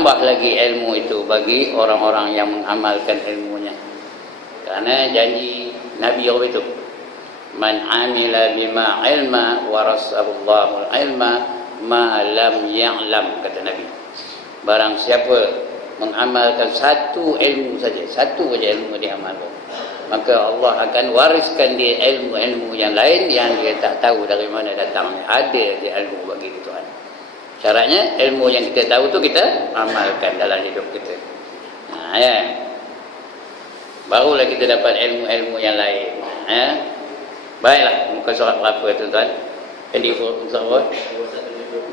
Tambah lagi ilmu itu bagi orang-orang yang mengamalkan ilmunya. Karena janji Nabi Allah itu, man amila bima ilma warasahullahu ilma ma lam ya'lam, kata Nabi. Barang siapa mengamalkan satu ilmu saja, satu saja ilmu dia amalkan, maka Allah akan wariskan dia ilmu-ilmu yang lain yang dia tak tahu dari mana datangnya. Ada dia ilmu bagi Tuhan. Syaratnya ilmu yang kita tahu tu kita amalkan dalam hidup kita. Ya. Barulah kita dapat ilmu-ilmu yang lain. Ya. Baiklah, muka surat berapa tuan-tuan? Jadi surat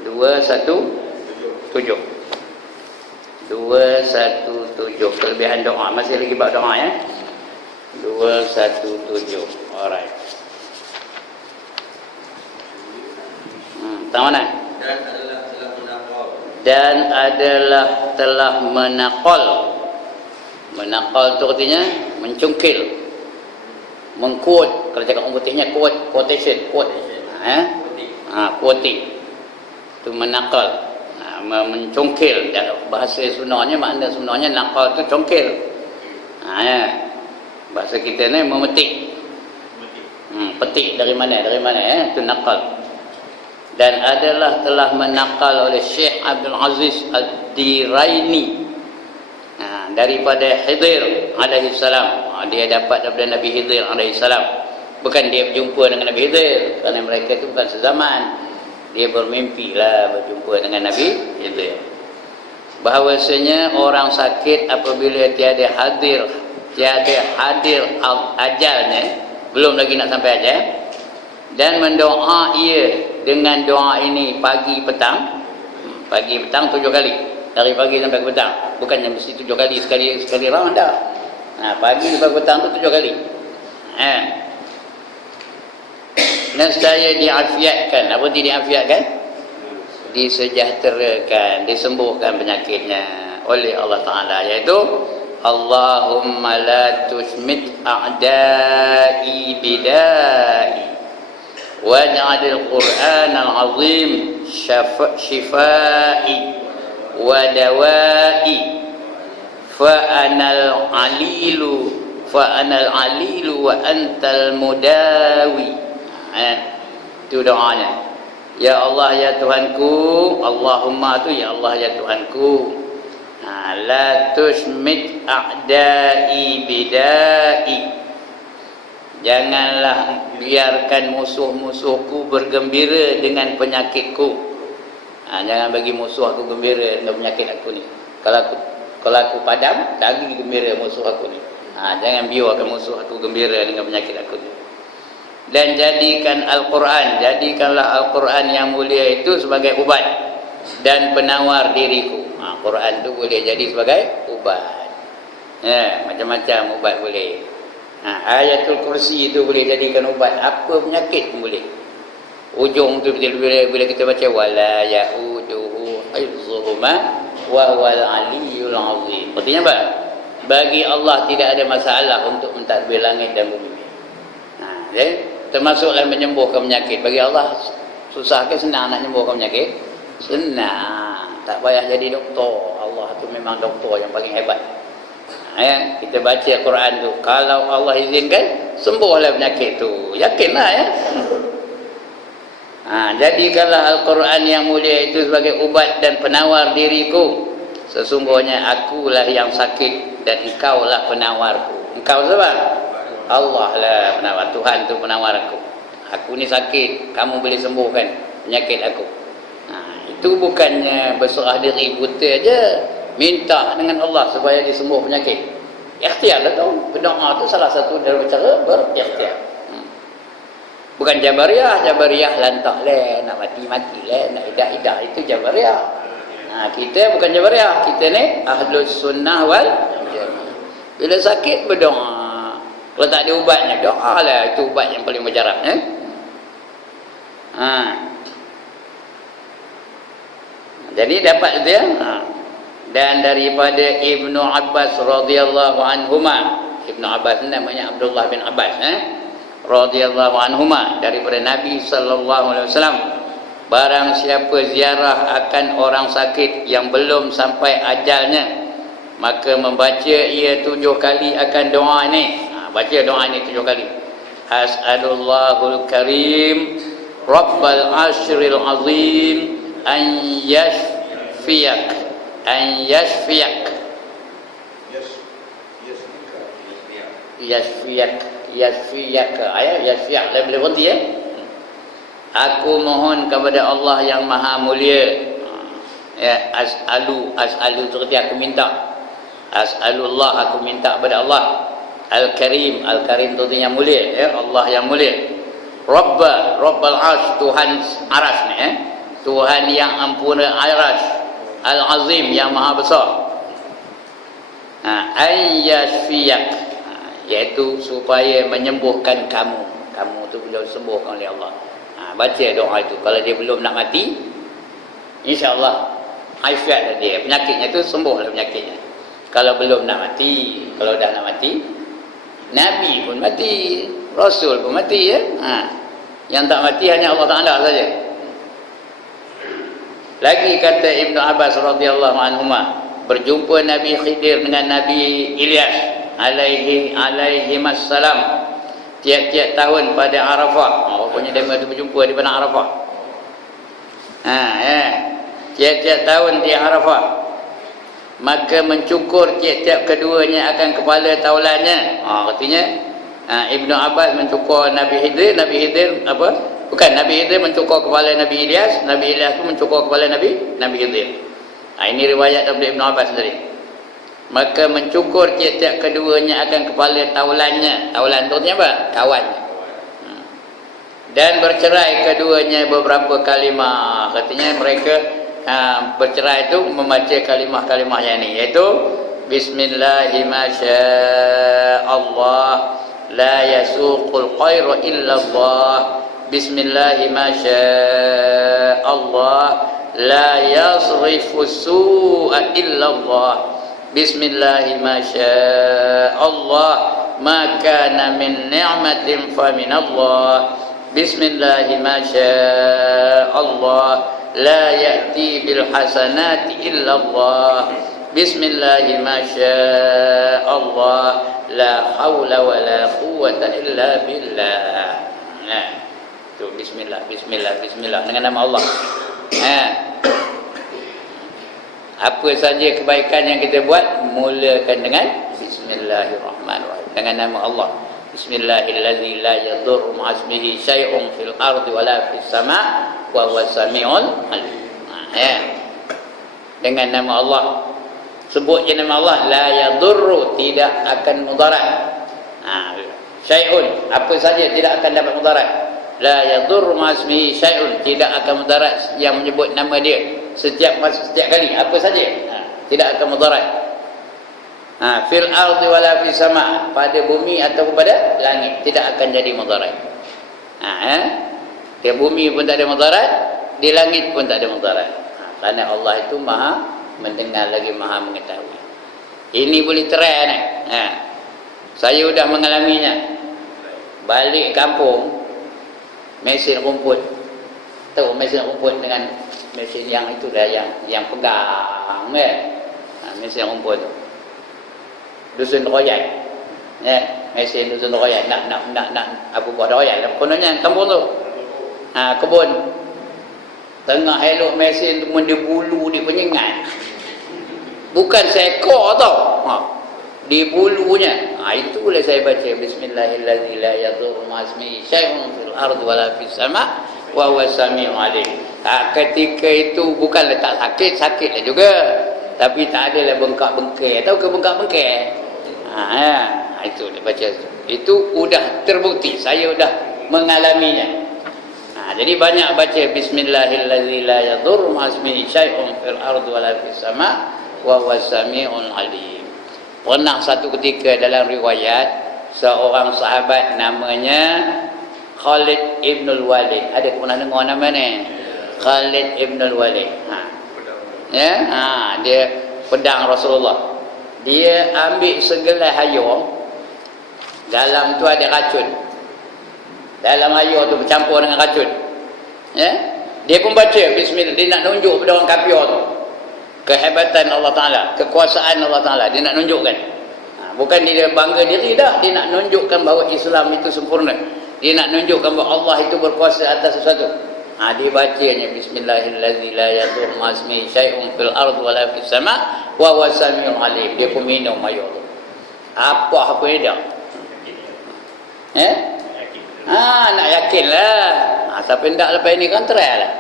217. 217. Kelebihan doa. Masih lagi bab doa ya. 217. Alright. Tahu mana? Dan adalah telah menaqal. Menaqal itu artinya mencungkil, mengquote. Kalau cakap orang putihnya quote, quotation, quote. Quoting itu menaqal, mencungkil. Bahasa sebenarnya, makna sebenarnya naqal itu cungkil. Bahasa kita ni memetik. Petik dari mana? Dari mana itu naqal. Dan adalah telah menaqal oleh Syekh Abdul Aziz Ad-Diraini daripada Khidir alaihi salam. Dia dapat daripada Nabi Khidir alaihi salam. Bukan dia berjumpa dengan Nabi Khidir, kerana mereka itu bukan sezaman. Dia bermimpilah berjumpa dengan Nabi Khidir. Bahawasanya orang sakit apabila tiada hadir ajalnya, belum lagi nak sampai ajal, dan mendoa ia dengan doa ini pagi petang 7 kali, dari pagi sampai ke petang. Bukannya mesti 7 kali sekali round dah. Pagi sampai petang tu 7 kali. Nescaya diafiatkan. Apa dia diafiatkan? Disejahterakan, disembuhkan penyakitnya oleh Allah Ta'ala, iaitu Allahumma la tusmit a'da'i bidai waj'alil Qur'anal azim shifai wa dawai fa anal alilu wa antal mudawi. Itu doanya. Ya Allah ya Tuhanku, Allahumma tu ya Allah ya Tuhanku, la tusmit a'da'i bidai, janganlah biarkan musuh-musuhku bergembira dengan penyakitku. Jangan bagi musuh aku gembira dengan penyakit aku ni. Kalau aku padam, lagi gembira musuh aku ni. Jangan biarkan musuh aku gembira dengan penyakit aku ni. Dan jadikanlah Al-Quran yang mulia itu sebagai ubat dan penawar diriku. Quran tu boleh jadi sebagai ubat. Macam-macam ubat boleh. Ayatul Kursi itu boleh jadikan ubat apa penyakit pun boleh. Ujung tu bila kita baca wala ya'uduhu hifzuhuma wa huwal aliyyul azim. Artinya apa? Bagi Allah tidak ada masalah untuk mentadbir langit dan bumi. Termasuklah menyembuhkan penyakit. Bagi Allah susah ke senang nak menyembuhkan penyakit? Senang. Tak payah jadi doktor. Allah tu memang doktor yang paling hebat. Kita baca Quran tu, kalau Allah izinkan, sembuhlah penyakit tu. Yakinlah ya. Jadikanlah Al-Quran yang mulia itu sebagai ubat dan penawar diriku. Sesungguhnya akulah yang sakit dan engkaulah penawarku. Engkau siapa? Allah lah penawar. Tuhan tu penawar aku. Aku ni sakit, kamu boleh sembuhkan penyakit aku. Itu bukannya berserah diri buta aja, minta dengan Allah supaya disembuh penyakit. Ikhtiar dah tahu. Berdoa tu salah satu dari cara berikhtiar. Bukan Jabariyah lantah lah, nak mati lah, nak idah itu Jabariyah. Kita bukan Jabariyah, kita ni Ahlus Sunnah wal Jamaah. Bila sakit berdoa. Kalau tak ada ubatnya, doa lah, itu ubat yang paling mujarab. Jadi dapat itu ya. Dan daripada Ibnu Abbas radhiyallahu anhuma, Ibnu Abbas namanya Abdullah bin Abbas radhiyallahu anhuma, daripada Nabi sallallahu alaihi wasallam barang siapa ziarah akan orang sakit yang belum sampai ajalnya, maka membaca ia 7 kali akan doa ini. Baca doa ini 7 kali. As'alullahul karim Rabbal ashril azim an yashfiyak yashfiyak boleh berhenti Aku mohon kepada Allah yang maha mulia. Ya, as'alu tu aku minta. As'alullah, aku minta kepada Allah. Al-Karim tu yang mulia, ya, Allah yang mulia. Rabbal arsh, Tuhan aras ni, Tuhan yang ampuna aras. Al-Azim, yang maha besar. Ayyashfiyak, iaitu supaya menyembuhkan kamu. Kamu tu boleh sembuhkan oleh Allah. Baca doa itu. Kalau dia belum nak mati, insya-Allah afiat dia, penyakitnya tu sembuhlah penyakitnya. Kalau belum nak mati, kalau dah nak mati, Nabi pun mati, Rasul pun mati, ya. Yang tak mati hanya Allah Taala saja. Lagi kata Ibnu Abbas radhiyallahu anhuma, berjumpa Nabi Khidir dengan Nabi Ilyas alaihi wassalam tiap-tiap tahun pada Arafah. Rupanya mereka itu berjumpa di padang Arafah. Tiap-tiap tahun di Arafah, maka mencukur tiap-tiap keduanya akan kepala taulannya. Artinya Ibnu Abbas mencukur Nabi Khidir apa? Bukan, Nabi Khidir mencukur kepala Nabi Ilyas, Nabi Ilyas pun mencukur kepala Nabi Khidir. Ini riwayat daripada Ibnu Abbas sendiri. Maka mencukur tiap-tiap keduanya akan kepala taulannya. Taulan tu artinya apa? Kawannya. Dan bercerai keduanya beberapa kalimah. Katanya mereka bercerai itu membaca kalimah-kalimah yang ini, iaitu Bismillahirrahmanirrahim, la yasuqul khairu illallah. Bismillahirrahmanirrahim, la yasrifu su'a illallah. Bismillahirrahmanirrahim, ma kana min ni'matin fa min Allah. Bismillahirrahmanirrahim, la ya'ti bil hasanati illallah. Bismillahirrahmanirrahim, la haula wa la quwwata illa billah. Tu bismillah dengan nama Allah. Apa saja kebaikan yang kita buat, mulakan dengan Bismillahirrahmanirrahim, dengan nama Allah. Bismillahirrahmanirrahim, la yadurru ma'asmihi syai'un fil ardi wala fis sama' wa huwas sami'ul alim. Dengan nama Allah, sebut je nama Allah. La yadurru, tidak akan mudarat. Syai'un, apa saja tidak akan dapat mudarat. La yadurru ma'asmihi syai'un, tidak akan mudarat yang menyebut nama dia setiap kali, apa saja tidak akan mudarat. Fil ardi wala fis sama', pada bumi ataupun pada langit tidak akan jadi mudarat. Di bumi pun tak ada mudarat, di langit pun tak ada mudarat. Kerana Allah itu maha mendengar lagi maha mengetahui. Ini boleh try ni. Saya sudah mengalaminya. Balik kampung, mesin rumput. Tahu mesin rumput dengan mesin yang itu dah, yang pegang mesin rumput tu. Dusun Royan. Mesin dusun Royan nak apa buat Royan. Kononnya kampung tu. Kebun. Tengah elok mesin tu dia bulu di penyengat. Bukan seekor tau. Di bulunya. Itu boleh saya baca Bismillahirrahmanirrahim, la yadurru ma'asmihi syai'un fil ardi wala fis sama' wa huwas sami'ul alim. Ketika itu bukan letak sakit juga, tapi tak adalah bengkak-bengkak. Tahu ke bengkak-bengkak? Itu dia baca itu. Itu sudah terbukti, saya sudah mengalaminya. Jadi banyak baca Bismillahirrahmanirrahim, la yadurru ma'asmihi syai'un fil ardi wala fis sama' wa huwas sami'ul alim. Pernah satu ketika dalam riwayat, seorang sahabat namanya Khalid Ibn Walid. Ada pernah dengar nama ni? Khalid Ibn Walid. Dia pedang Rasulullah. Dia ambil segelas hayur. Dalam tu ada racun. Dalam hayur tu bercampur dengan racun. Dia pun baca bismillah, dia nak tunjuk pada orang kafir tu kehebatan Allah Ta'ala, kekuasaan Allah Ta'ala, dia nak tunjukkan. Bukan dia bangga diri dah, dia nak tunjukkan bahawa Islam itu sempurna, dia nak tunjukkan bahawa Allah itu berkuasa atas sesuatu. Dia bacanya bismillahirrahmanirrahim, la yadurru ma'asmihi syai'un fil ardi wala fis sama' wa huwas samiul alim. Dia pun minum air tu. Apa dia? Nak yakinlah. Siapa hendak lepas ini kan try lah.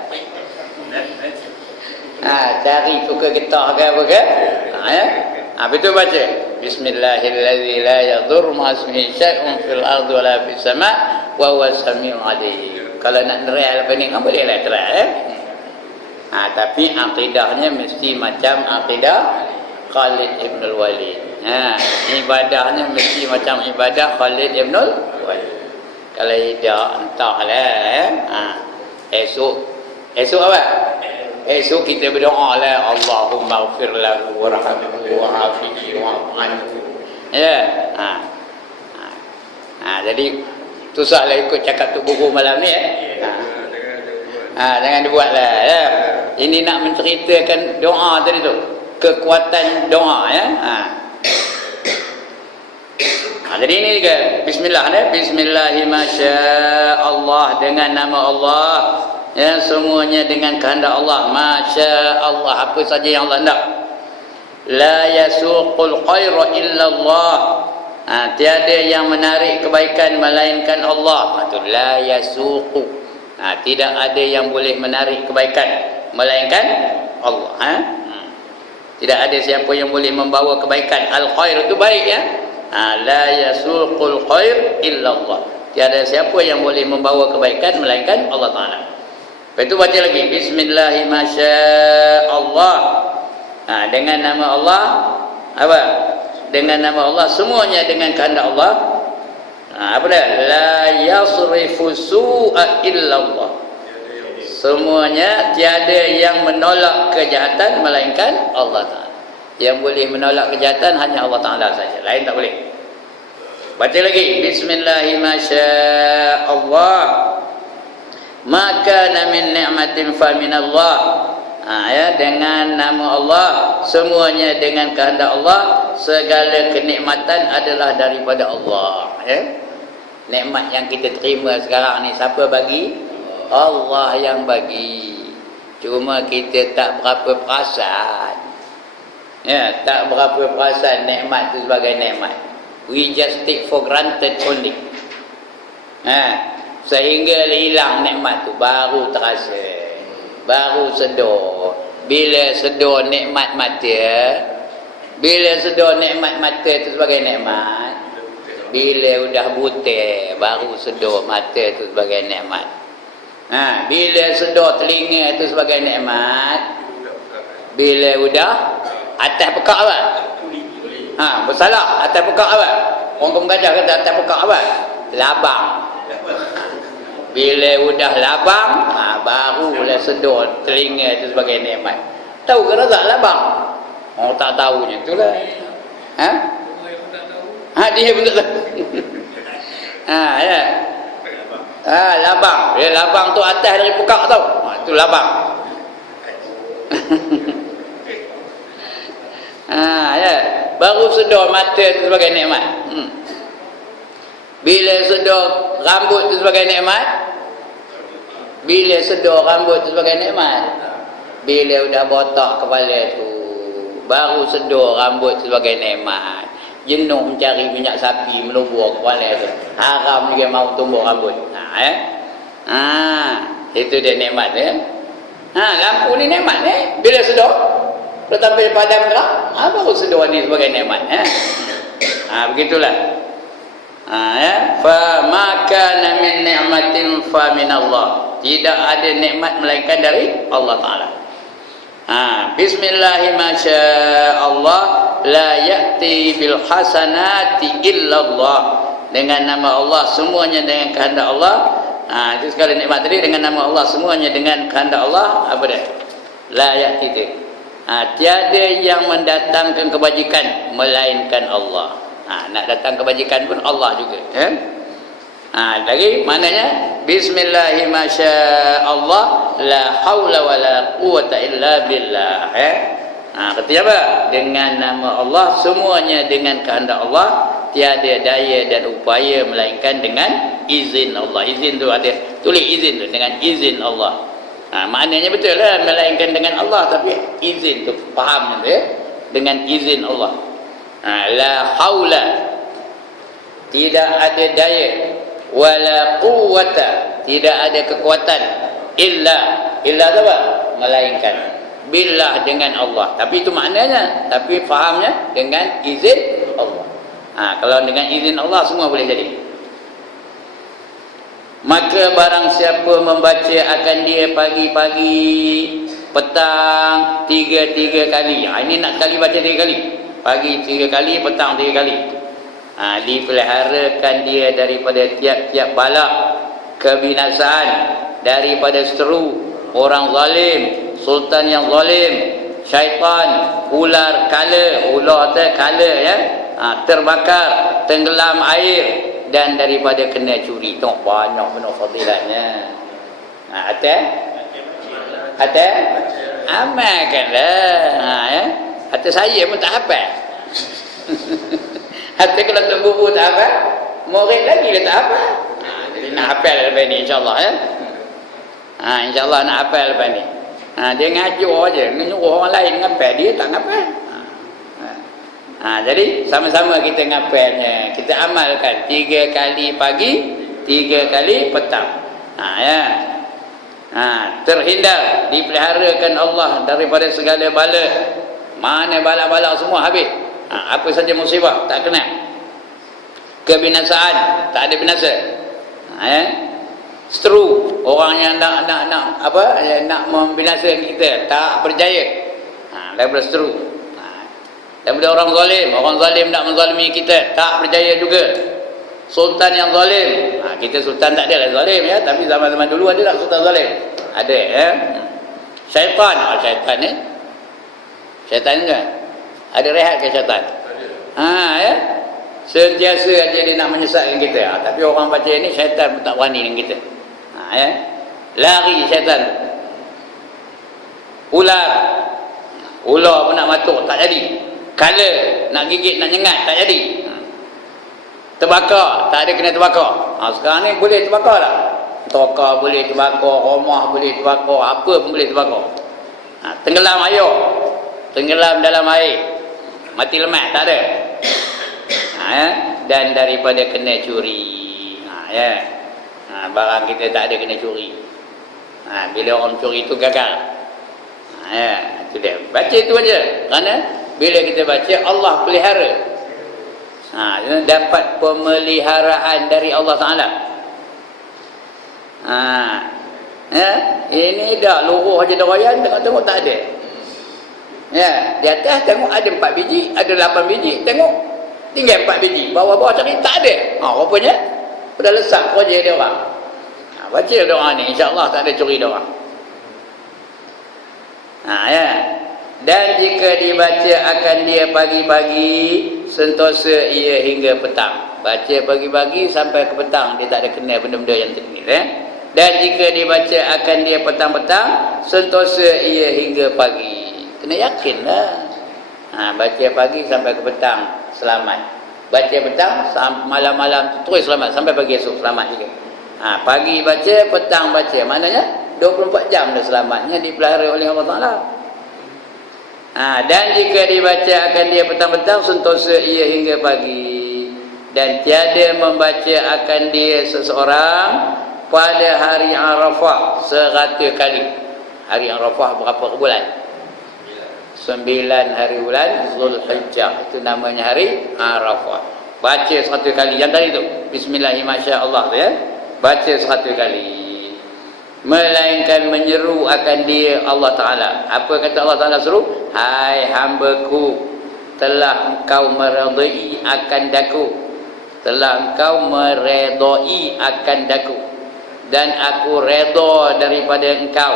Cari suka getah ke apa ke? Betul baca. Bismillahirrahmanirrahim, la yadurru ma'asmihi syai'un fil ardi wala fis sama' wa huwas samiul alim. Kalau nak try lepas ni kan bolehlah try. Tapi akidahnya mesti macam akidah Khalid ibn al-Walid. Ibadahnya mesti macam ibadah Khalid ibn al-Walid. Kalau tidak, entahlah. Esok apa? Esok kita berdoa lah, Allahumma ighfir lahu warhamhu wa'afihi wa'fu anhu. Jadi susahlah ikut cakap tu buku malam ni. Jangan dibuatlah. Ini nak menceritakan doa tadi tu, kekuatan doa ya. Jadi ini juga bismillah ni, bismillahirrahmanirrahim, dengan nama Allah, ya, semuanya dengan kehendak Allah, masya Allah, apa saja yang Allah hendak. La yasuqul khaira illa Allah. Tiada yang menarik kebaikan melainkan Allah. Itu la yasuqu. Tidak ada yang boleh menarik kebaikan melainkan Allah. Tidak ada siapa yang boleh membawa kebaikan. Al-khair itu baik ya. La yasuqul khair illa Allah. Tiada siapa yang boleh membawa kebaikan melainkan Allah Ta'ala. Lepas itu baca lagi bismillahirrahmanirrahim. Dengan nama Allah apa? Dengan nama Allah, semuanya dengan kehendak Allah. Apa dia? La yasrifu su'a illa Allah. Semuanya tiada yang menolak kejahatan melainkan Allah Ta'ala. Yang boleh menolak kejahatan hanya Allah Ta'ala saja, lain tak boleh. Baca lagi bismillahirrahmanirrahim. Maka min ni'matin fa min Allah. Dengan nama Allah, semuanya dengan kehendak Allah, segala kenikmatan adalah daripada Allah. Nikmat yang kita terima sekarang ni siapa bagi? Allah yang bagi. Cuma kita tak berapa perasan. Tak berapa perasan nikmat tu sebagai nikmat. We just take for granted only. Sehingga hilang nikmat tu, baru terasa, baru sedar. Bila sedar nikmat mata, bila sedar nikmat mata tu sebagai nikmat, bila udah buta baru sedar mata tu sebagai nikmat. Bila sedar telinga tu sebagai nikmat, bila udah atas pekak apa? Bersalah atas pekak apa? Orang gajah kata atas pekak apa? Labang. Bila udah labang, barulah sedar telinga itu sebagai nikmat. Tahu ke razak labang? Orang tak tahunya itulah. Dia pun tak tahu. Ya. Labang. Bila labang tu atas dari pekak tau. Itu labang. Ya. Baru sedar mata itu sebagai nikmat. Bila sedar rambut itu sebagai nikmat, bila sedar rambut itu sebagai nikmat, bila udah botak kepala tu, baru sedar rambut itu sebagai nikmat. Jenuh mencari minyak sapi melubur kepala tu, haram juga mau tumbuh rambut. Itu dia nikmat ya. Lampu ni nikmat ni. Bila sedar tetapi padam terang, baru sedar ni sebagai nikmat. Begitulah. Fa maka min ni'matin fa min Allah. Tidak ada nikmat melainkan dari Allah Ta'ala. Bismillahirrahmanirrahim. La ya'ti bil hasanati illallah. Dengan nama Allah, semuanya dengan kehendak Allah. Itu sekali nikmat tadi, dengan nama Allah, semuanya dengan kehendak Allah. Apa dia? La ya'ti itu. Tiada yang mendatangkan kebajikan melainkan Allah. Nak datang kebajikan pun Allah juga. Lagi maknanya bismillahirrahmanirrahim la haula wala quwata illa billah. Kata apa? Dengan nama Allah, semuanya dengan kehendak Allah, tiada daya dan upaya melainkan dengan izin Allah. Izin tu ada tulis izin tu, dengan izin Allah. Maknanya betul lah, melainkan dengan Allah, tapi izin tu faham tu ya, dengan izin Allah. La haula, tidak ada daya, wala quwwata, tidak ada kekuatan, illa apa? Melainkan billah, dengan Allah. Tapi itu maknanya, tapi fahamnya dengan izin Allah. Kalau dengan izin Allah semua boleh jadi. Maka barang siapa membaca akan dia pagi-pagi, petang, tiga kali. Ini nak sekali baca 3 kali. Pagi 3 kali, petang 3 kali. Dipeliharakan dia daripada tiap-tiap balak, kebinasaan, daripada seteru orang zalim, sultan yang zalim, syaitan, ular kala, ular kala ya, terbakar, tenggelam air, dan daripada kena curi. Tengok banyak benar fadilatnya. Atas amalkanlah. Ya. Atas saya pun tak hafal. Atas kalau tak buku tak hafal, murid lagi dia tak hafal. Jadi nak hafal lepas ni insya-Allah ya. InsyaAllah nak hafal lepas ni. Dia ngajar je, nyuruh orang lain ngapal, dia tak ngapal. Jadi sama-sama kita ngapalnya, kita amalkan 3 kali pagi, 3 kali petang. Terhindar, dipeliharakan Allah daripada segala bala. Mana bala-bala semua habis. Apa saja musibah tak kena. Kebinasaan tak ada binasa. Seteru, orang yang nak membinasakan kita tak berjaya. Daripada seteru. Daripada orang zalim nak menzalimi kita tak berjaya juga. Sultan yang zalim, kita sultan tak ada lah zalim ya, tapi zaman-zaman dulu ada tak sultan zalim? Ada ya. Syaitan, syaitan kan? Ada rehat ke syaitan? Ya. Sentiasa aja dia nak menyesatkan kita. Tapi orang baca ini syaitan pun tak berani dengan kita. Ya. Lari syaitan. Ular pun nak matuk tak jadi. Kala nak gigit, nak nyengat tak jadi. Terbakar, tak ada kena terbakar. Sekarang ni boleh terbakar tak? Tokar boleh terbakar, rumah boleh terbakar, apa pun boleh terbakar. Tenggelam air, tenggelam dalam air, mati lemak tak ada. Dan daripada kena curi. Barang kita tak ada kena curi. Bila orang curi itu gagal. Itu dia. Baca itu aja. Kerana bila kita baca, Allah pelihara. Dapat pemeliharaan dari Allah Ta'ala. Ini dah luruh aja dorayan, tengok tak ada. Di atas tengok ada 4 biji, ada 8 biji, tengok tinggal 4 biji, bawah-bawah cari tak ada. Rupanya dah lesak kerja dia orang. Baca doa ni, insya-Allah tak ada curi dia orang. Dan jika dibaca akan dia pagi-pagi, sentosa ia hingga petang. Baca pagi-pagi sampai ke petang, dia tak ada kena benda-benda yang teknis. Dan jika dibaca akan dia petang-petang, sentosa ia hingga pagi. Kena yakinlah. Baca pagi sampai ke petang, selamat. Baca petang, malam-malam terus selamat, sampai pagi esok selamat juga. Pagi baca, petang baca, maknanya 24 jam dah selamatnya, dipelihara oleh Allah Ta'ala. Dan jika dibaca akan dia petang-petang, sentosa ia hingga pagi. Dan tiada membaca akan dia seseorang pada hari Arafah 100 kali. Hari Arafah berapa bulan? 9 hari bulan Zulhijjah, itu namanya hari Arafah. Baca 100 kali yang tadi tu, bismillahirrahmanirrahim tu ya. Baca 100 kali. Melainkan menyeru akan dia Allah Ta'ala. Apa kata Allah Ta'ala seru? Hai hambaku, telah engkau meredai akan daku, telah engkau meredai akan daku, dan aku reda daripada engkau.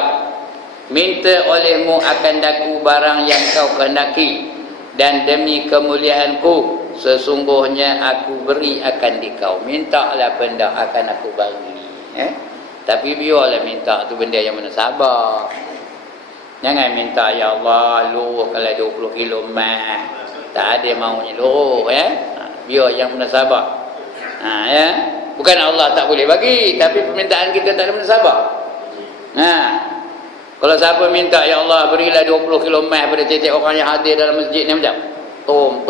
Minta olehmu akan daku barang yang kau kehendaki, dan demi kemuliaanku sesungguhnya aku beri akan dikau. Mintalah benda akan aku bagi. Tapi biarlah minta tu benda yang menasabah. Jangan minta, ya Allah, luruh kalau 20 kilo emas. Tak ada maunya luruh, biar yang menasabah. Bukan Allah tak boleh bagi, tapi permintaan kita tak ada menasabah. Kalau siapa minta, ya Allah, berilah 20 kilo emas pada tiap-tiap orang yang hadir dalam masjid ni, macam tom.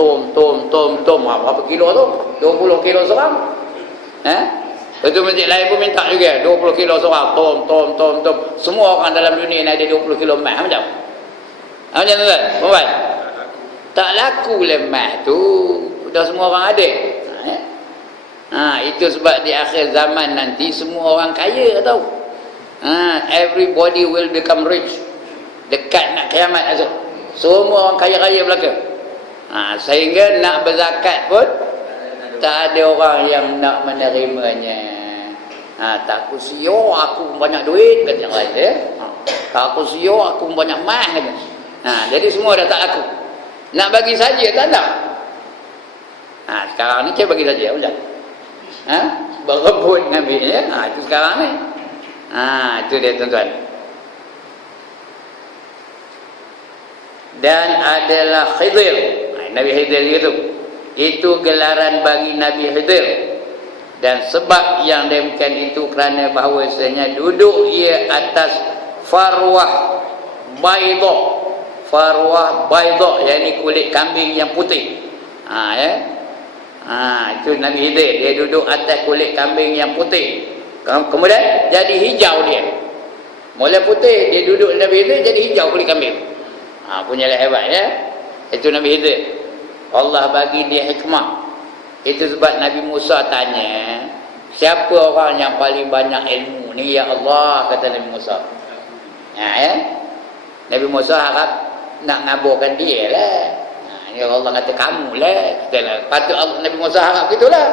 Berapa kilo tu? 20 kilo seorang. Betul, masjid lain pun minta juga 20 kilo seorang. Tom. Semua orang dalam dunia ni ada 20 kilo emas, macam tu kan? Puan? Tak laku emas tu. Dah semua orang ada. Itu sebab di akhir zaman nanti semua orang kaya, tahu. Everybody will become rich. Dekat nak kiamat asal. Semua orang kaya-kaya belaka. Sehingga nak berzakat pun tak ada orang yang nak menerimanya. Tak aku sio, aku banyak duit, kata yang lain. Tak aku sio, aku banyak emas, kata. Jadi semua dah tak laku. Nak bagi saja tak nak. Sekarang ni saya bagi saja, boleh. Berebut ngambilnya. Itu sekarang ni. Itu dia, tuan-tuan. Dan adalah Khidir. Nabi Khidir itu gelaran bagi Nabi Khidir. Dan sebab yang demikian itu kerana bahawasanya duduk ia atas farwah baydah, yakni kulit kambing yang putih. Itu Nabi Khidir, dia duduk atas kulit kambing yang putih. Kemudian jadi hijau dia. Mula putih, dia duduk Nabi Khidir jadi hijau kulit kambing. Punyalah hebat, Itu Nabi Khidir. Allah bagi dia hikmah. Itu sebab Nabi Musa tanya, siapa orang yang paling banyak ilmu ni, ya Allah, kata Nabi Musa. Nabi Musa harap nak ngaburkan dia lah. Ya Allah kata kamu lah. Patut Nabi Musa harap gitulah.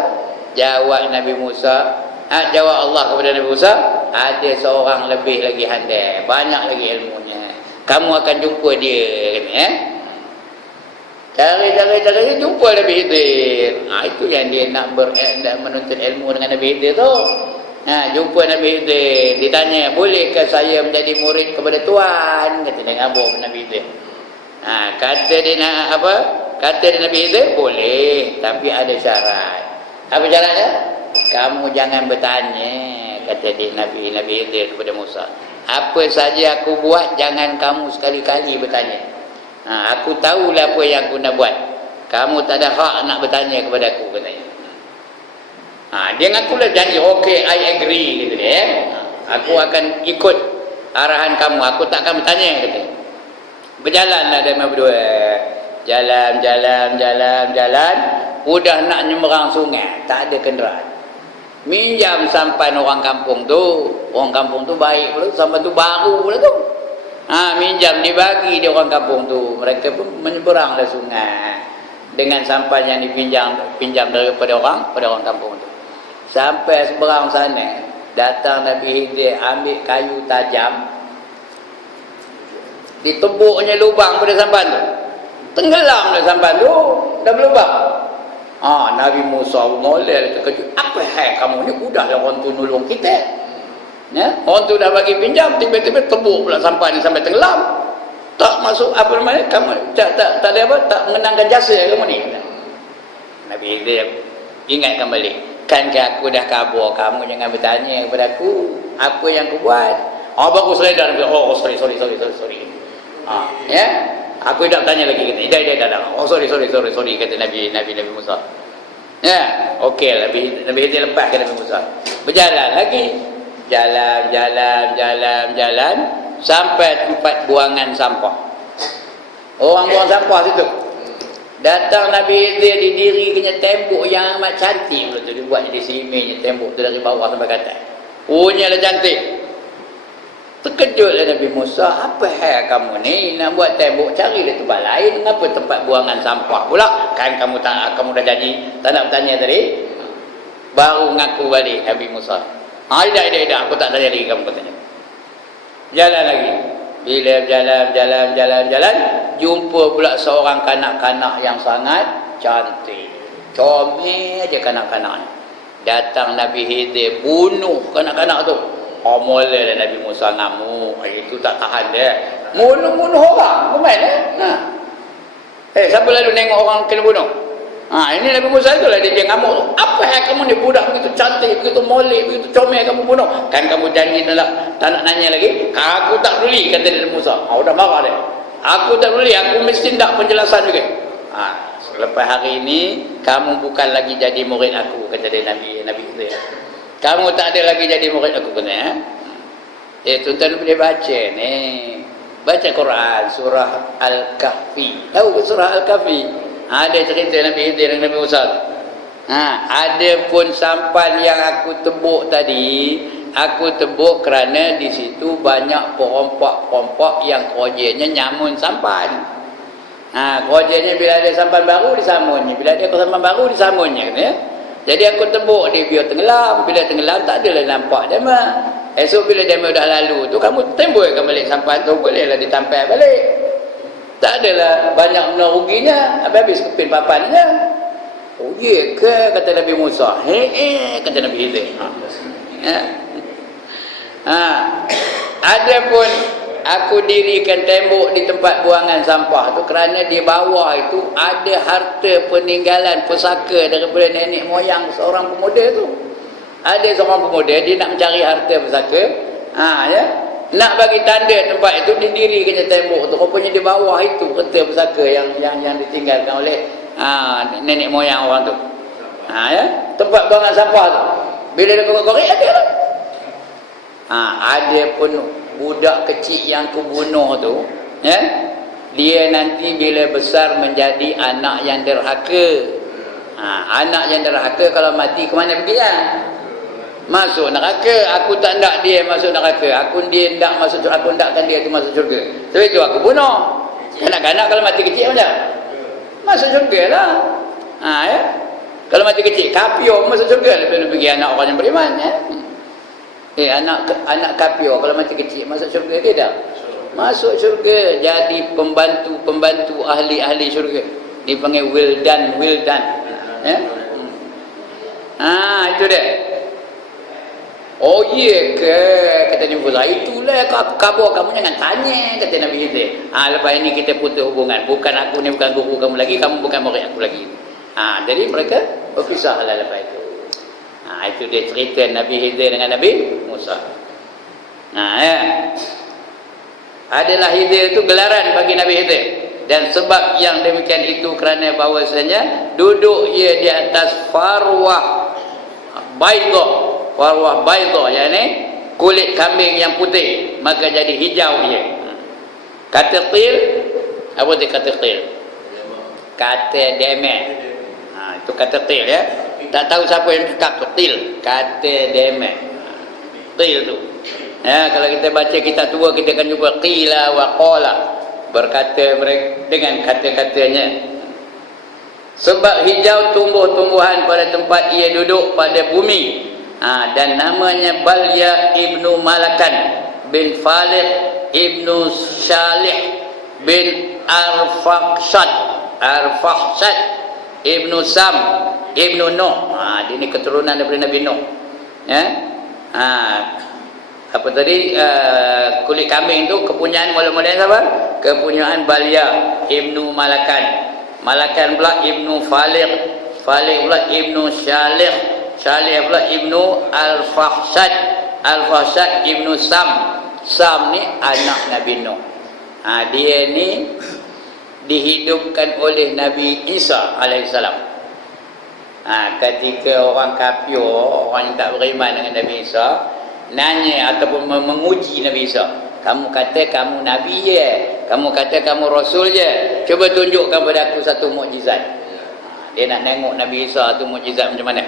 Jawab Nabi Musa, jawab Allah kepada Nabi Musa, ada seorang lebih lagi handai, banyak lagi ilmunya. Kamu akan jumpa dia, Cari jumpa Nabi Khidir. Itu yang dia nak menuntut ilmu dengan Nabi Khidir tu. Jumpa Nabi Khidir, ditanya, bolehkah saya menjadi murid kepada Tuhan? Kata dia ngabur Nabi Khidir. Kata dia nak apa? Kata dia Nabi Khidir, boleh, tapi ada syarat. Apa syaratnya? Kamu jangan bertanya, kata dia Nabi Khidir kepada Musa. Apa saja aku buat, jangan kamu sekali-kali bertanya. Aku tahulah apa yang aku nak buat. Kamu tak ada hak nak bertanya kepada aku, katanya. Dia ngakulah janji, okay, I agree, gitu dia. Aku akan ikut arahan kamu, aku tak akan bertanya, katanya. Berjalanlah mereka berdua. Jalan. Udah nak nyeberang sungai, tak ada kenderaan. Minjam sampan orang kampung tu. Orang kampung tu baik pula, sampan tu baru pula tu. Minjam dibagi di orang kampung tu. Mereka pun menyeberang dari sungai dengan sampan yang dipinjam daripada orang kampung tu. Sampai seberang sana, datang Nabi Khidir ambil kayu tajam, ditebuknya lubang pada sampan tu. Tenggelam dah sampan tu, dah berlubang. Nabi Musa molek terkejut. Apa hal kamu ni? Udahlah orang tu nolong kita. Orang tu dah bagi pinjam, tiba-tiba tebuk pula sampai ni sampai tenggelam. Tak masuk apa namanya, kamu tak ada apa, tak mengenangkan jasa kamu ni. Nabi Khidir ingatkan balik, kan aku dah kabur, kamu jangan bertanya kepada aku apa yang aku buat. Baru sedar, sorry. Aku tidak bertanya lagi, kata. Dah. Sorry, kata Nabi Musa. Okey, Nabi Khidir lepas ke Nabi Musa. Berjalan lagi. Jalan sampai tempat buangan sampah. Orang buang sampah situ. Datang Nabi Khidir, didirikannya tembok yang amat cantik pula tu, dibuat di sini tembok tu dari bawah sampai ke atas. Punyalah cantik. Terkejutlah Nabi Musa, apa hal kamu ni nak buat tembok, cari di tempat lain, kenapa tempat buangan sampah pula? Kan kamu dah janji tak nak bertanya tadi. Baru ngaku balik Nabi Musa. Tidak, aku tak tanya lagi kamu, katanya. Jalan lagi. Bila jalan, jumpa pula seorang kanak-kanak yang sangat cantik. comel je kanak-kanak. Datang Nabi Khidir bunuh kanak-kanak tu. Mulalah Nabi Musa ngamuk. Itu tak tahan dia. Bunuh orang. Kemana? Siapa lalu nengok orang kena bunuh? Ini Nabi Musa tu lah dia ngamuk tu. Apa yang kamu ni budak begitu cantik, begitu molek, begitu comel kamu bunuh? Kan kamu janji tak nak nanya lagi. Aku tak peduli, kata Nabi Musa. Dah marah dia. Aku tak peduli, aku mesti tak penjelasan juga. Selepas hari ini kamu bukan lagi jadi murid aku, kata dia Nabi itu. Kamu tak ada lagi jadi murid aku, kata. Tuan-tuan boleh baca ni. Baca Quran surah Al-Kahfi. Tahu ke surah Al-Kahfi? Ada cerita Nabi Khidir dan Nabi Musa. Ada pun sampan yang aku tebuk tadi, aku tebuk kerana di situ banyak perompak-perompak yang kerjanya nyamun sampan. Kerjanya bila ada sampan baru disamunnya, bila ada sampan baru disamunnya, ya. Jadi aku tebuk dia biar tenggelam. Bila tenggelam tak adalah nampak dia mah. Esok bila dia dah lalu tu, kamu tembulkan balik sampan tu, bolehlah ditampal balik. Tak adalah banyak ruginya. Habis kepin papannya. Oh ye ke, kata Nabi Musa. Kata Nabi Khidir. Ada pun aku dirikan tembok di tempat buangan sampah tu kerana di bawah itu ada harta peninggalan pusaka daripada nenek moyang seorang pemuda tu. Ada seorang pemuda dia nak mencari harta pusaka, ya, nak bagi tanda tempat itu didirikannya tembok tu. Rupanya di bawah itu harta pusaka yang ditinggalkan oleh nenek moyang orang tu. Ya, tempat buangan sampah tu. Bila dia korek-korek ada lah. Ada pun budak kecil yang aku bunuh tu, ya, dia nanti bila besar menjadi anak yang derhaka. Anak yang derhaka kalau mati ke mana pergi ya? Masuk neraka. Aku tak nak dia masuk neraka. Aku hendakkan dia tu masuk syurga. Sebab itu aku bunuh. Kanak-kanak kalau mati kecil macam masuk syurga lah. Ya. Kalau mati kecil, kapio masuk syurga. Lebih pergi anak orang yang beriman, ya. Anak kapio kalau mati kecil masuk syurga dia dah. Masuk syurga jadi pembantu ahli syurga. Dipanggil wildan. Ya. Itu dia. Oh iya ke, kata Nabi Musa. Itulah kabar kamu, jangan tanya, kata Nabi Khidir. Lepas ini kita putus hubungan. Bukan aku ni bukan guru kamu lagi, kamu bukan murid aku lagi. Jadi mereka berpisah lah lepas itu. Itu dia cerita Nabi Khidir dengan Nabi Musa. Ya. Adalah Khidir itu gelaran bagi Nabi Khidir. Dan sebab yang demikian itu kerana bahawasanya duduk ia di atas farwah bayda, yakni kulit kambing yang putih, maka jadi hijau ia. Katil, apa dia katil? Kata demet. Itu katil ya. Tak tahu siapa yang cakap til. Kata demet. Til tu. Ya, kalau kita baca kitab tua kita akan jumpa qila wa qala. Berkata mereka dengan kata-katanya. Sebab hijau tumbuh-tumbuhan pada tempat ia duduk pada bumi. Dan namanya Balya ibnu Malakan bin Falih ibnu Syalih bin Arfakhshad ibnu Sam ibnu Nuh. Dia ni keturunan daripada Nabi Nuh, ya. Apa tadi, kulit kambing tu kepunyaan mula-mula siapa? Kepunyaan Balya ibnu Malakan pula ibnu Falih pula ibnu Syalih pula ibnu Al-Fakhshad ibnu Sam ni anak Nabi Nuh. Dia ni dihidupkan oleh Nabi Isa alaihissalam. Ketika orang kafir, orang yang tak beriman dengan Nabi Isa, nanya ataupun menguji Nabi Isa, kamu kata kamu Nabi je, kamu kata kamu Rasul je, cuba tunjukkan pada aku satu mukjizat. Dia nak tengok Nabi Isa tu mukjizat macam mana.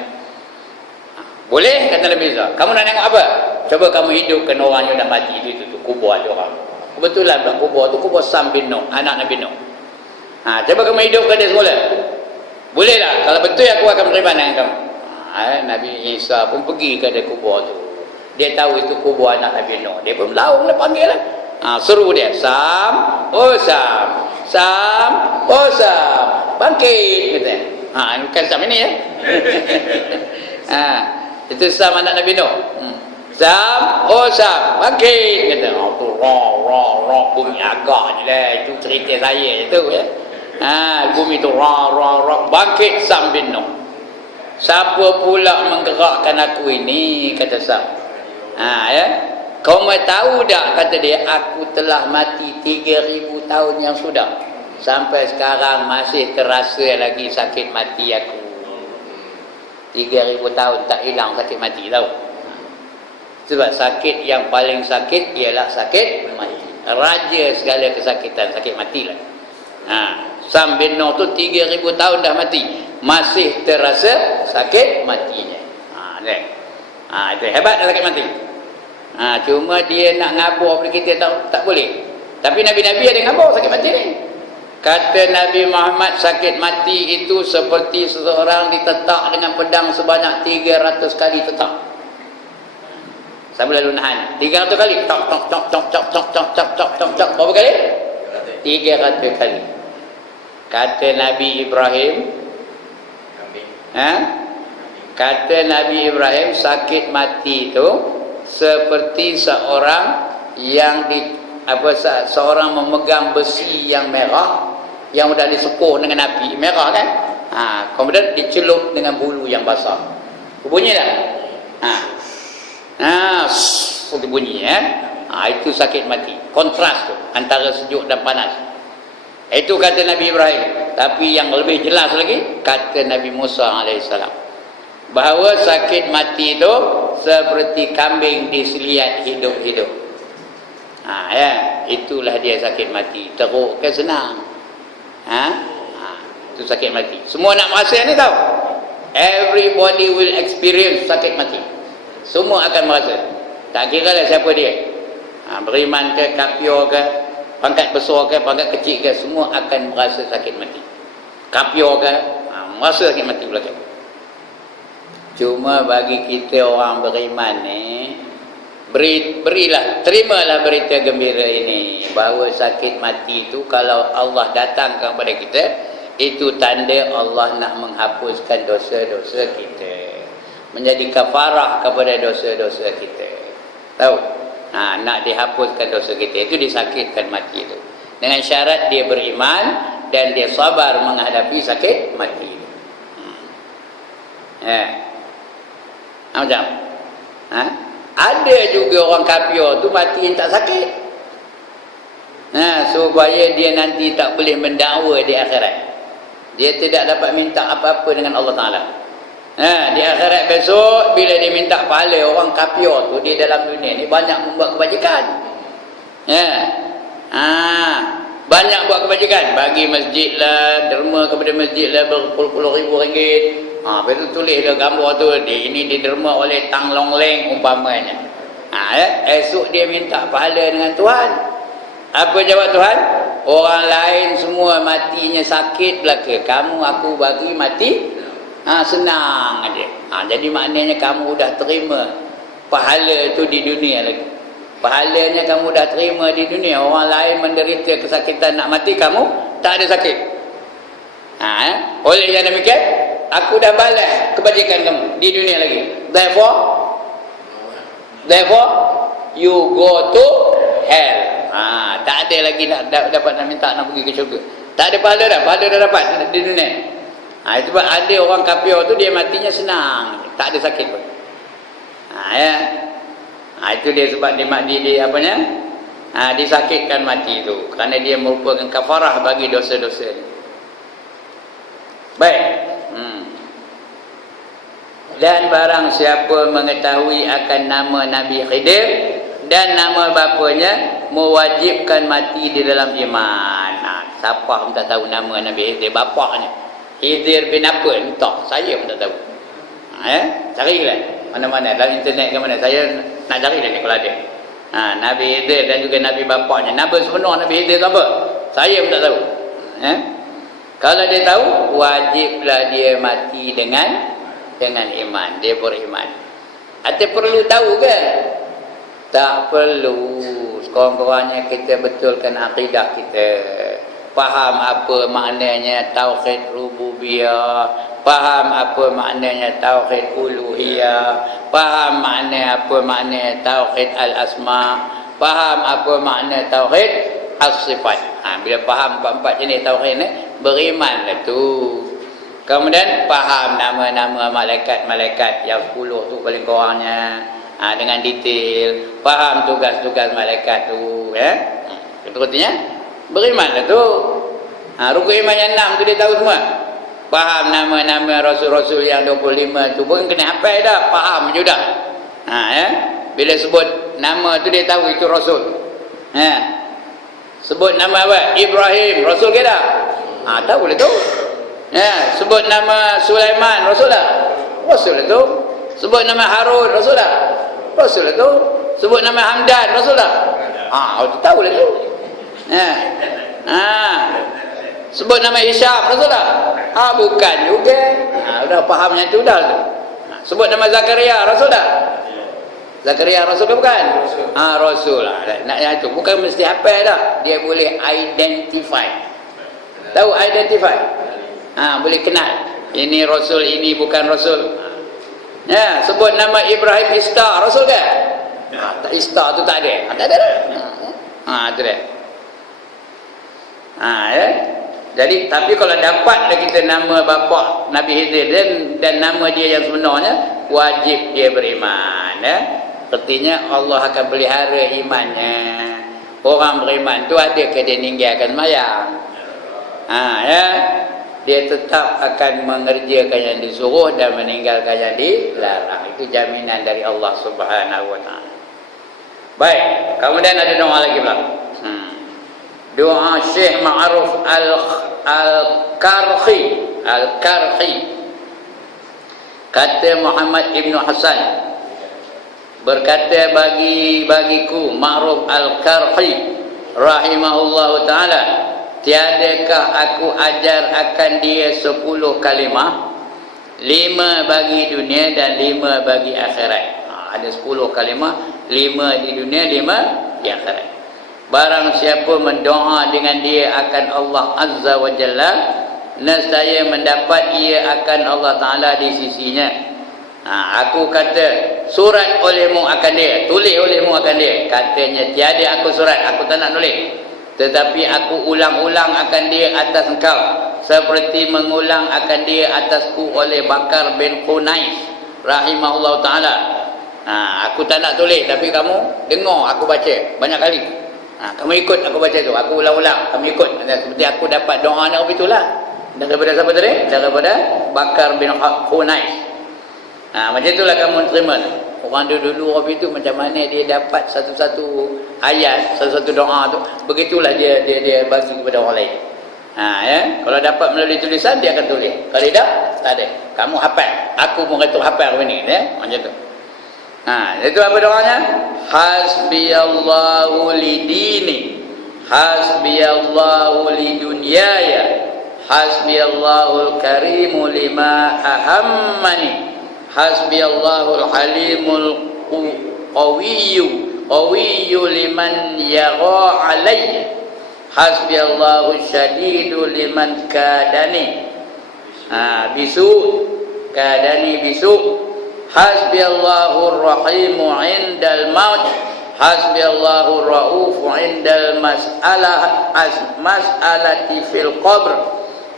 Boleh, kata Nabi Isa. Kamu nak tengok apa? Coba kamu hidupkan orang yang dah mati itu tu, kubur ada orang. Kebetulan kubur tu kubur Sam bin Nuh, anak Nabi Nuh. Coba kamu hidupkan dia semula. Boleh tak? Kalau betul aku akan beriman dengan kamu. Nabi Isa pun pergi ke kubur tu. Dia tahu itu kubur anak Nabi Nuh. Dia pun laung lah, panggil lah. Seru dia. Sam, oh Sam. Sam, oh Sam. Bangkit, kata. Bukan Sam ini ya. Itu Sam anak Nabi Nuh. Sam, oh Sam, bangkit kata. Tu roh bumi agak je lah. Itu cerita saya itu ya. Bumi tu roh bangkit Sam bin Nuh. Siapa pula menggerakkan aku ini, kata Sam. Ya. Kau mau tahu tak, kata dia, aku telah mati 3,000 tahun yang sudah. Sampai sekarang masih terasa lagi sakit mati aku. 3,000 tahun tak hilang sakit mati tau. Sebab sakit yang paling sakit ialah sakit mati. Raja segala kesakitan, sakit mati lah. Sam bin Nuh tu 3,000 tahun dah mati, masih terasa sakit matinya. Itu hebat sakit mati. Cuma dia nak ngabur pada kita tak boleh. Tapi Nabi-Nabi ada ngabur sakit mati ni. Kata Nabi Muhammad, sakit mati itu seperti seseorang ditetak dengan pedang sebanyak 300 kali tetak. Sambil lalu nahan 300 kali. Tok. Berapa kali? 300 kali. Kata Nabi Ibrahim, kata Nabi Ibrahim, sakit mati itu seperti seorang yang seorang memegang besi yang merah yang sudah disepuh dengan api merah kan, kemudian dicelup dengan bulu yang basah. Bunyi tak? Itu bunyi itu sakit mati. Kontras tu antara sejuk dan panas. Itu kata Nabi Ibrahim. Tapi yang lebih jelas lagi kata Nabi Musa alaihissalam, bahawa sakit mati itu seperti kambing diseliat hidup-hidup. Itulah dia sakit mati. Teruk ke senang? Itu sakit mati. Semua nak merasa ni tahu. Everybody will experience sakit mati. Semua akan merasa. Tak kira lah siapa dia. Beriman ke, kafir ke, pangkat besar ke, pangkat kecil ke, semua akan merasa sakit mati. Kafir ke, merasa sakit mati belakang. Cuma bagi kita orang beriman ni, terimalah berita gembira ini, bahawa sakit mati itu kalau Allah datangkan kepada kita, itu tanda Allah nak menghapuskan dosa-dosa kita, menjadi kafarah kepada dosa-dosa kita. Tahu? Nak dihapuskan dosa kita, itu disakitkan mati itu. Dengan syarat dia beriman dan dia sabar menghadapi sakit mati. Macam? Ada juga orang kafir tu mati yang tak sakit. Supaya dia nanti tak boleh mendakwa di akhirat. Dia tidak dapat minta apa-apa dengan Allah Ta'ala. Di akhirat besok, bila dia minta pahala, orang kafir tu di dalam dunia ni banyak membuat kebajikan. Banyak buat kebajikan, bagi masjid lah, derma kepada masjid lah berpuluh-puluh ribu ringgit. Betul tulis dia gambar tu, ini diderma oleh Tang Long Leng umpamanya. Esok dia minta pahala dengan Tuhan. Apa jawab Tuhan? Orang lain semua matinya sakit belaka, kamu aku bagi mati senang aja. Jadi maknanya kamu dah terima pahala tu di dunia lagi. Pahalanya kamu dah terima di dunia. Orang lain menderita kesakitan nak mati, kamu tak ada sakit. Oleh yang demikian, aku dah balas kebajikan kamu di dunia lagi. Therefore you go to hell. Tak ada lagi nak dapat nak minta nak pergi ke syurga. Tak ada pahala dah. Pahala dah dapat di dunia. Itu sebab ada orang kafir tu dia matinya senang, tak ada sakit pun. Itu dia sebab disakitkan mati itu, kerana dia merupakan kafarah bagi dosa-dosa. Baik. Dan barang siapa mengetahui akan nama Nabi Khidir dan nama bapanya, mewajibkan mati di dalam iman. Siapa pun tak tahu nama Nabi Khidir, bapaknya Khidir bin apa? Entah, saya pun tak tahu. Carilah mana-mana dalam internet ke mana, saya nak cari dah ni kalau ada. Nabi Khidir dan juga Nabi bapaknya. Nama sebenar Nabi Khidir apa? Saya pun tak tahu. Kalau dia tahu, wajiblah dia mati dengan iman. Dia beriman. Atau perlu tahu ke? Tak perlu. Sekurang-kurangnya kita betulkan akidah kita. faham apa maknanya tauhid rububiyah, faham apa maknanya tauhid uluhiyah, faham apa makna tauhid al-asma, faham apa makna tauhid as-sifat. Bila faham empat-empat jenis tauhid ni, berimanlah tu. Kemudian faham nama-nama malaikat-malaikat yang 10 tu paling kurangnya, dengan detail. Faham tugas-tugas malaikat tu, itu artinya berimanlah tu. Rukun iman yang 6 tu dia tahu semua. Faham nama-nama rasul-rasul yang 25 tu pun kena hafal dah, faham je dah. Bila sebut nama tu dia tahu itu rasul. Sebut nama apa? Ibrahim, rasul ke dah? Tahu boleh tu. Sebut nama Sulaiman, rasul dah? Rasul lah tu. Sebut nama Harun, rasul dah? Rasul lah tu. Sebut nama Hamdan, rasul dah? Tahu lah tu. Sebut nama Hisham, rasul dah? Bukan juga. Dah faham yang tu dah tu. Sebut nama Zakaria, rasul dah? Zakaria rasul ke bukan? Rasul lah. Nak yang tu bukan mesti hafal dah. Dia boleh identify. Tahu identify? Boleh kenal. Ini rasul, ini bukan rasul. Sebut nama Ibrahim Istar, rasul ke? Istar tu tak ada. Tak ada dah. Tu dia. Jadi tapi kalau dapatlah kita nama bapa Nabi Khidir dan nama dia yang sebenarnya, wajib dia beriman. Artinya Allah akan pelihara imannya. Orang beriman tu ada ke dia ninggalkan sembahyang? Dia tetap akan mengerjakan yang disuruh dan meninggalkan yang dilarang. Itu jaminan dari Allah Subhanahu wa taala. Baik, kemudian ada doa lagi pula. Doa Syekh Ma'ruf Al-Karhi. Kata Muhammad Ibn Hasan, berkata bagiku Ma'ruf Al-Karhi rahimahullahu ta'ala, tiadakah aku ajar akan dia 10 kalimah, 5 bagi dunia dan 5 bagi akhirat. Ada 10 kalimah, 5 di dunia, 5 di akhirat. Barang siapa mendoa dengan dia akan Allah Azza wa Jalla, nescaya mendapat ia akan Allah Ta'ala di sisinya. Aku kata surat olehmu akan dia, tulis olehmu akan dia. Katanya tiada aku surat, aku tak nak tulis, tetapi aku ulang-ulang akan dia atas engkau, seperti mengulang akan dia atasku oleh Bakar bin Khunais rahimahullah ta'ala. Aku tak nak tulis, tapi kamu dengar aku baca banyak kali. Kamu ikut aku baca tu, aku ulang-ulang, kamu ikut. Seperti aku dapat doa nak itulah daripada siapa tadi? Daripada Bakar bin Khunais. Macam itulah kamu terima. Orang dulu orang itu macam mana dia dapat satu-satu ayat, satu-satu doa tu, begitulah dia bagi kepada orang lain. Kalau dapat melalui tulisan dia akan tulis. Kalau tidak, tak ada. Kamu hafal. Aku pun kata hafal ni, macam tu. Itu apa doanya? Hasbiyallahu lidini, hasbiyallahu lidunyaya, hasbiyallahul karimu lima ahammani, hasbiyallahul halimul qawiyyu liman yagha alayya, hasbiyallahu syadidu liman kadani bisu, hasbiyallahur rahimu indal maut, hasbiyallahur raufu indal mas'alati fil qabr,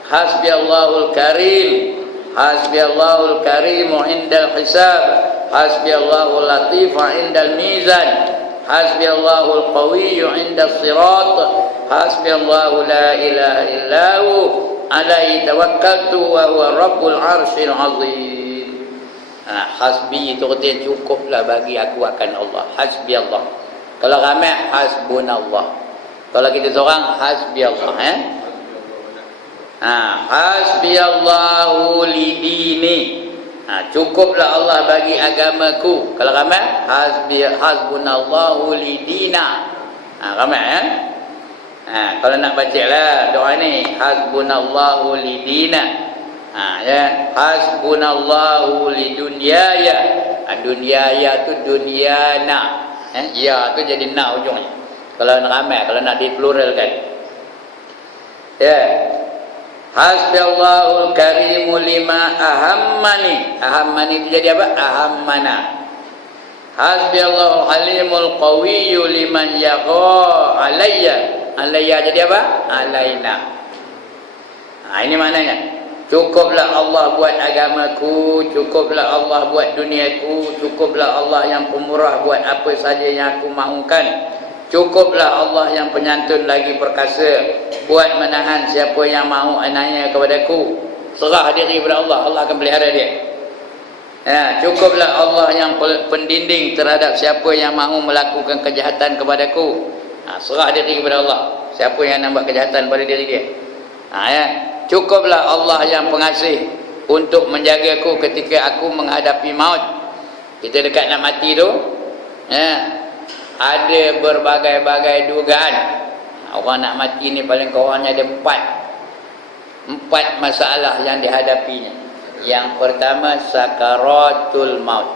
hasbiyallahul karim, hasbiyallahul karimu indal hisab, hasbiyallahul latifu indal mizan, hasbiyallahul qawiyyu indas sirat, hasbiyallahu la ilaha illahu alaihi tawakkaltu wa huwa rabbul arsyil azim. Hasbi itu artinya cukuplah bagi aku akan Allah. Hasbi Allah. Kalau ramai hasbunallah. Kalau kita seorang hasbi Allah. Hasbi Allahu lidini. Cukuplah Allah bagi agamaku. Kalau ramai hasbunallahu lidina. Ramai kalau nak baca lah doa ni, hasbunallahu lidina. Hasbunallahu lidunyaya. Dunyaya tu dunyana. Ya tu jadi na ujungnya. Kalau nak ramai, kalau nak dipluralkan. Ya. Hasbiyallahul karimu lima ahammani. Ahammani itu jadi apa? Ahammana. Hasbiyallahul halimul qawiyyu liman yagha alayya. Alayya jadi apa? Alaina. Ini maknanya. Cukuplah Allah buat agamaku, cukuplah Allah buat duniaku, cukuplah Allah yang pemurah buat apa saja yang aku mahukan. Cukuplah Allah yang penyantun lagi perkasa buat menahan siapa yang mahu anaya kepadaku. Serah diri kepada Allah, Allah akan pelihara dia. Ya, cukuplah Allah yang pendinding terhadap siapa yang mahu melakukan kejahatan kepadaku. Serah diri kepada Allah, siapa yang nak buat kejahatan pada diri dia. Ya. Cukuplah Allah yang pengasih untuk menjagaku ketika aku menghadapi maut. Kita dekat nak mati tu, ya, ada berbagai-bagai dugaan. Orang nak mati ni paling kurangnya ada empat masalah yang dihadapinya. Yang pertama sakaratul maut.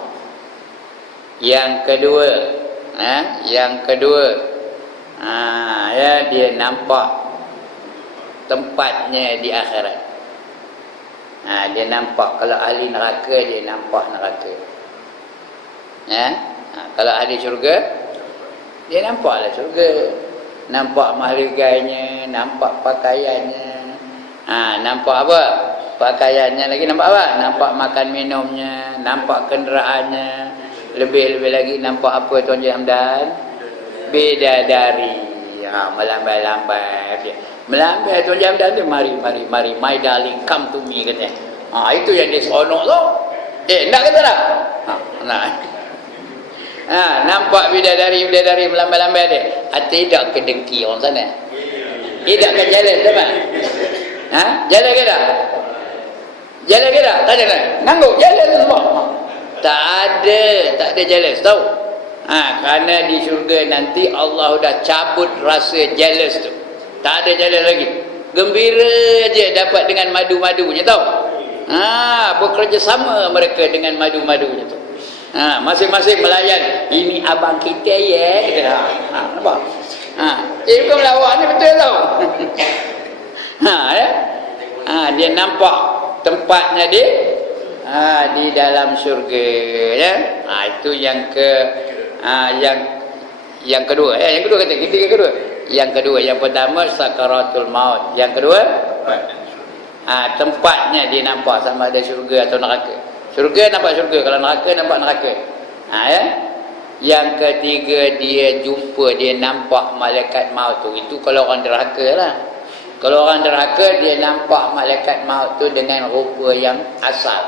Yang kedua, ya, dia nampak tempatnya di akhirat. Dia nampak. Kalau ahli neraka, dia nampak neraka. Kalau ahli syurga, dia nampaklah syurga. Nampak mahligainya, nampak pakaiannya. Nampak apa? Pakaiannya lagi nampak apa? Nampak makan minumnya, nampak kenderaannya. Lebih-lebih lagi nampak apa Tuan Haji Hamdan? Bidadari. Melambai-lambai. Melambai Tuan Haji Hamdan tu, mari, my darling, come to me, katanya. Itu yang dia seronok tu. Nak kata tak? Nak. Nampak bidadari melambai-lambai dia. Tidak kedengki orang sana. Tidak ke jalan, teman. Jalan ke tak? Jalan ke tak? Tak jalan. Ngangguk jalan semua. Tak ada jalan, tahu? Kerana di syurga nanti Allah dah cabut rasa jealous tu. Tak ada jalan lagi. Gembira je dapat dengan madu-madunya, tahu? Bekerjasama mereka dengan madu-madunya tu. Masing-masing melayan. Ini abang kita ya. Nampak? Bukan melawak ni, betul tahu. Ya? Dia nampak tempatnya di dalam syurga, ya. Itu yang yang kedua. Yang kedua kata kita kedua. Yang kedua, yang pertama sakaratul maut. Yang kedua, tempatnya dia nampak sama ada syurga atau neraka. Syurga nampak syurga, kalau neraka nampak neraka. Ya. Yang ketiga, dia jumpa, dia nampak malaikat maut tu. Itu kalau orang derhaka lah. Kalau orang derhaka, dia nampak malaikat maut tu dengan rupa yang asal.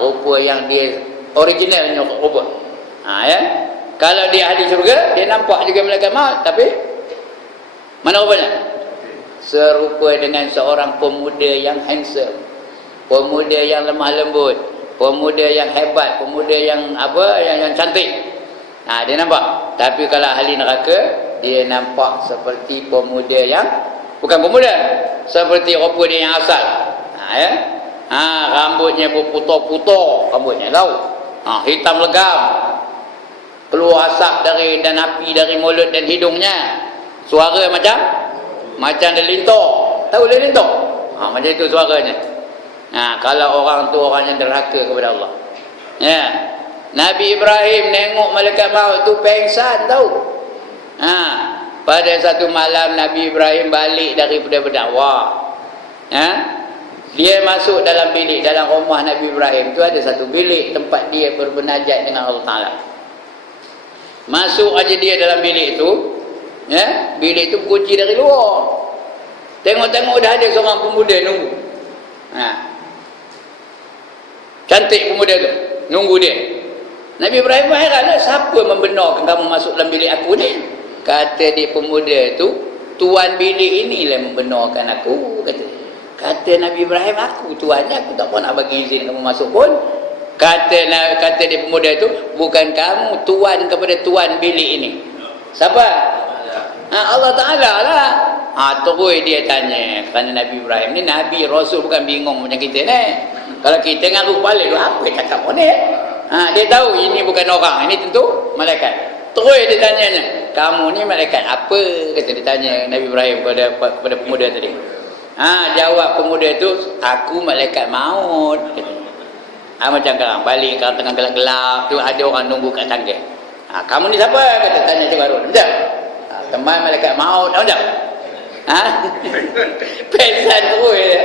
Rupa yang dia originalnya rupa. Ya. Kalau dia ahli syurga, dia nampak juga malaikat maut, tapi mana rupanya? Serupa dengan seorang pemuda yang handsome, pemuda yang lemah lembut, pemuda yang hebat, pemuda yang yang cantik. Dia nampak. Tapi kalau ahli neraka, dia nampak seperti pemuda yang bukan pemuda, seperti rupa dia yang asal. Ya. Rambutnya berputar-putar, rambutnya tahu. Hitam legam. Keluar asap dan api dari mulut dan hidungnya. Suara macam delintor. Tahu delintor? Macam itu suaranya. Kalau orang tu orang yang derhaka kepada Allah. Ya. Nabi Ibrahim nengok malaikat maut tu pengsan tahu. Pada satu malam Nabi Ibrahim balik daripada berdakwah. Dia masuk dalam bilik, dalam rumah Nabi Ibrahim tu ada satu bilik tempat dia bermunajat dengan Allah Taala. Masuk aja dia dalam bilik tu, ya, bilik tu kunci dari luar. Tengok-tengok dah ada seorang pemuda nunggu. Cantik pemuda tu, nunggu dia. Nabi Ibrahim pun heran lah, siapa membenarkan kamu masuk dalam bilik aku ni? Kata dia pemuda tu, tuan bilik inilah membenarkan aku, kata Nabi Ibrahim, aku tuannya, aku tak pernah bagi izin kamu masuk pun. Kata dia pemuda tu, bukan kamu tuan kepada tuan bilik ini. Siapa? Allah Ta'ala lah. Terus dia tanya, kerana Nabi Ibrahim ni Nabi Rasul, bukan bingung macam kita ni. Kalau kita ngaruh balik, apa yang cakap ni? Dia tahu ini bukan orang, ini tentu malaikat. Terus dia tanya, kamu ni malaikat apa? Kata dia tanya Nabi Ibrahim kepada pemuda tadi. Jawab pemuda tu, aku malaikat maut. Macam sekarang balik kalau tengah gelap-gelap tu ada orang nunggu kat tangga. Kamu ni siapa? Kata tanya Cik Harun. Macam? Teman malaikat maut. Macam? Pesan terus dia.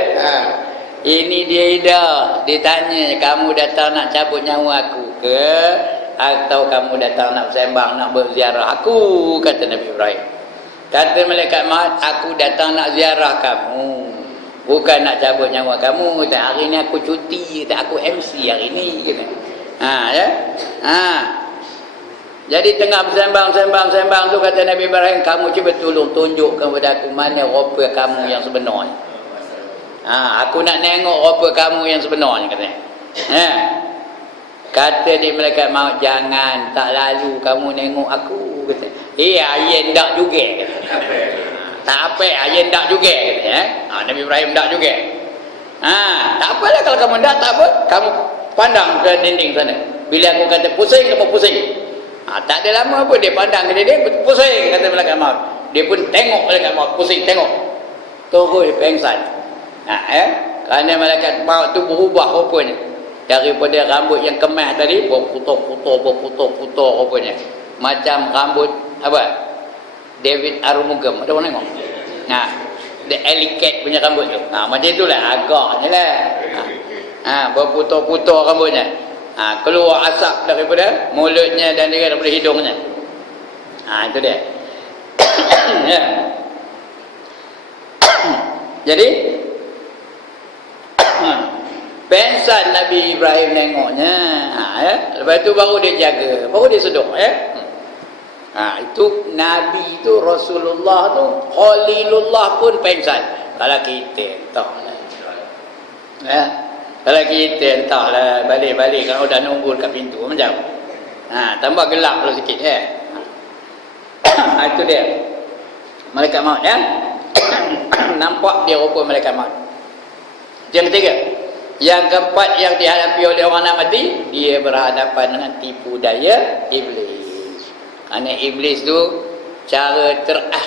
Ini dia dah. Dia tanya, kamu datang nak cabut nyawa aku ke? Atau kamu datang nak sembang, nak berziarah aku? Kata Nabi Ibrahim. Kata malaikat maut, aku datang nak ziarah kamu, bukan nak cabut nyawa kamu. Hari ni aku cuti, aku MC hari ni. Jadi tengah bersembang tu kata Nabi Ibrahim, kamu cuba tolong tunjukkan kepada aku mana rupa kamu yang sebenarnya. Aku nak tengok rupa kamu yang sebenarnya, katanya. Kata dia malaikat maut, jangan, tak lalu kamu tengok aku, kata. Ayat tak juga, kata. Tak apa, ayat tak juga, katanya. Nabi Ibrahim tak juga. Tak apalah kalau kamu tak apa, kamu pandang ke dinding sana. Bila aku kata pusing, kamu pusing. Tak ada lama pun dia pandang ke dia pusing, kata malaikat maut. Dia pun tengok malaikat maut, pusing, tengok. Terus pengsan. Kerana malaikat maut tu berubah rupanya. Daripada rambut yang kemas tadi, berputar-putar rupanya. Macam rambut, apa? David Arumugam. Ada orang tengok? The Ellie punya rambut tu. Macam itulah, agaknya lah. Berputar-putar rambutnya. Keluar asap daripada mulutnya dan juga daripada hidungnya. Itu dia. Jadi pensan Nabi Ibrahim tengoknya. Lepas tu baru dia jaga, baru dia seduk. Itu Nabi tu, Rasulullah tu, Khalilullah pun pensan. Kalau kita tak. Kalau kita entahlah, balik-balik kalau dah nunggu dekat pintu macam. Tambah gelap pula sikit. Itu dia. Malaikat maut, nampak dia rupa malaikat maut. Yang ketiga. Yang keempat yang dihadapi oleh orang nak mati, dia berhadapan dengan tipu daya iblis. Kerana iblis tu cara terakhir